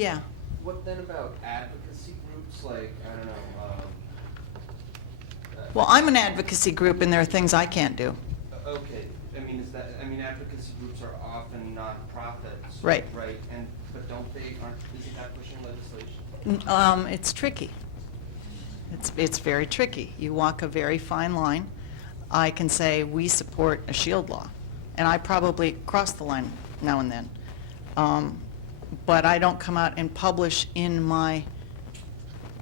Yeah. What then about advocacy groups like, I don't know, Well, I'm an advocacy group, and there are things I can't do. okay, advocacy groups are often nonprofits. Right. Right, but isn't that pushing legislation? It's tricky. It's very tricky. You walk a very fine line. I can say we support a shield law, and I probably cross the line now and then. But I don't come out and publish in my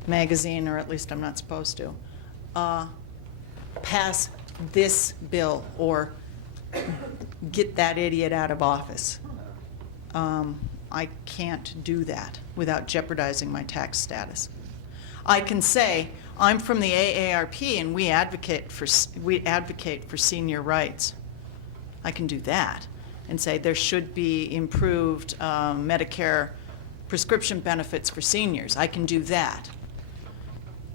magazine, or at least I'm not supposed to, pass this bill or get that idiot out of office. I can't do that without jeopardizing my tax status. I can say I'm from the AARP and we advocate for senior rights. I can do that and say there should be improved Medicare prescription benefits for seniors. I can do that,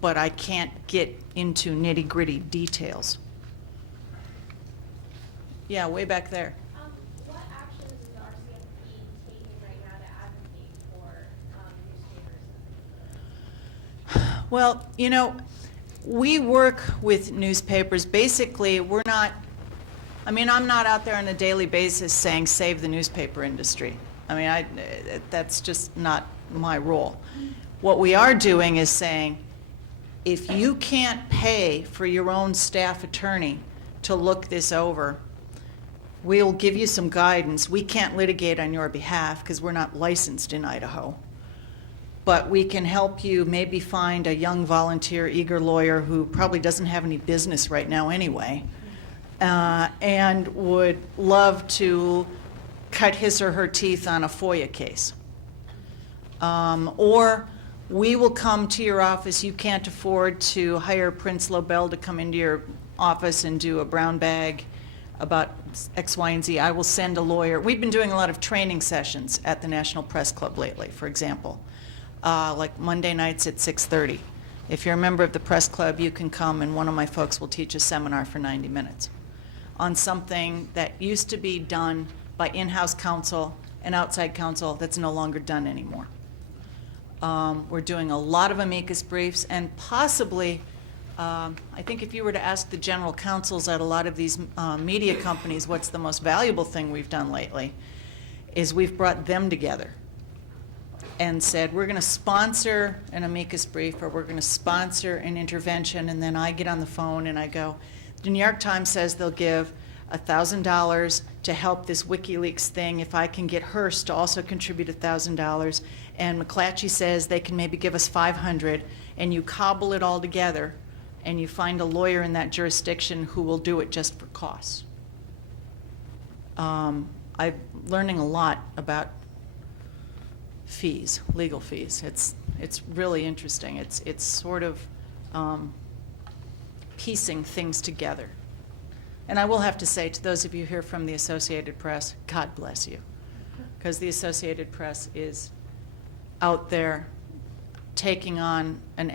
but I can't get into nitty-gritty details. Yeah, way back there. What actions is the RCMP taking right now to advocate for newspapers? Well, you know, we work with newspapers. Basically, I'm not out there on a daily basis saying save the newspaper industry. That's just not my role. What we are doing is saying, if you can't pay for your own staff attorney to look this over, we'll give you some guidance. We can't litigate on your behalf because we're not licensed in Idaho. But we can help you maybe find a young volunteer, eager lawyer who probably doesn't have any business right now anyway, and would love to cut his or her teeth on a FOIA case. Or we will come to your office. You can't afford to hire Prince Lobel to come into your office and do a brown bag about X, Y, and Z. I will send a lawyer. We've been doing a lot of training sessions at the National Press Club lately, for example, like Monday nights at 6:30. If you're a member of the press club, you can come and one of my folks will teach a seminar for 90 minutes on something that used to be done by in-house counsel and outside counsel that's no longer done anymore. We're doing a lot of amicus briefs, and possibly, I think if you were to ask the general counsels at a lot of these media companies what's the most valuable thing we've done lately, is we've brought them together and said, we're going to sponsor an amicus brief, or we're going to sponsor an intervention, and then I get on the phone and I go, the New York Times says they'll give $1,000 to help this WikiLeaks thing if I can get Hearst to also contribute $1,000, and McClatchy says they can maybe give us $500, and you cobble it all together and you find a lawyer in that jurisdiction who will do it just for costs. I'm learning a lot about fees, legal fees. It's really interesting. It's sort of piecing things together. And I will have to say to those of you here from the Associated Press, God bless you, because the Associated Press is out there taking on an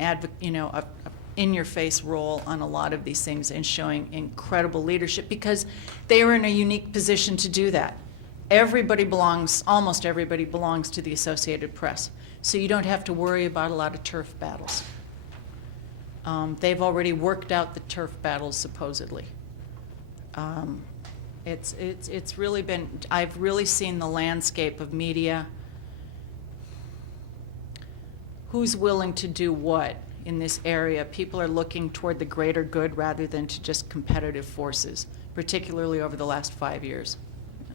in-your-face role on a lot of these things and showing incredible leadership, because they are in a unique position to do that. Almost everybody belongs to the Associated Press, so you don't have to worry about a lot of turf battles. They've already worked out the turf battles, supposedly. It's really been, I've really seen the landscape of media, who's willing to do what in this area. People are looking toward the greater good rather than to just competitive forces, particularly over the last 5 years.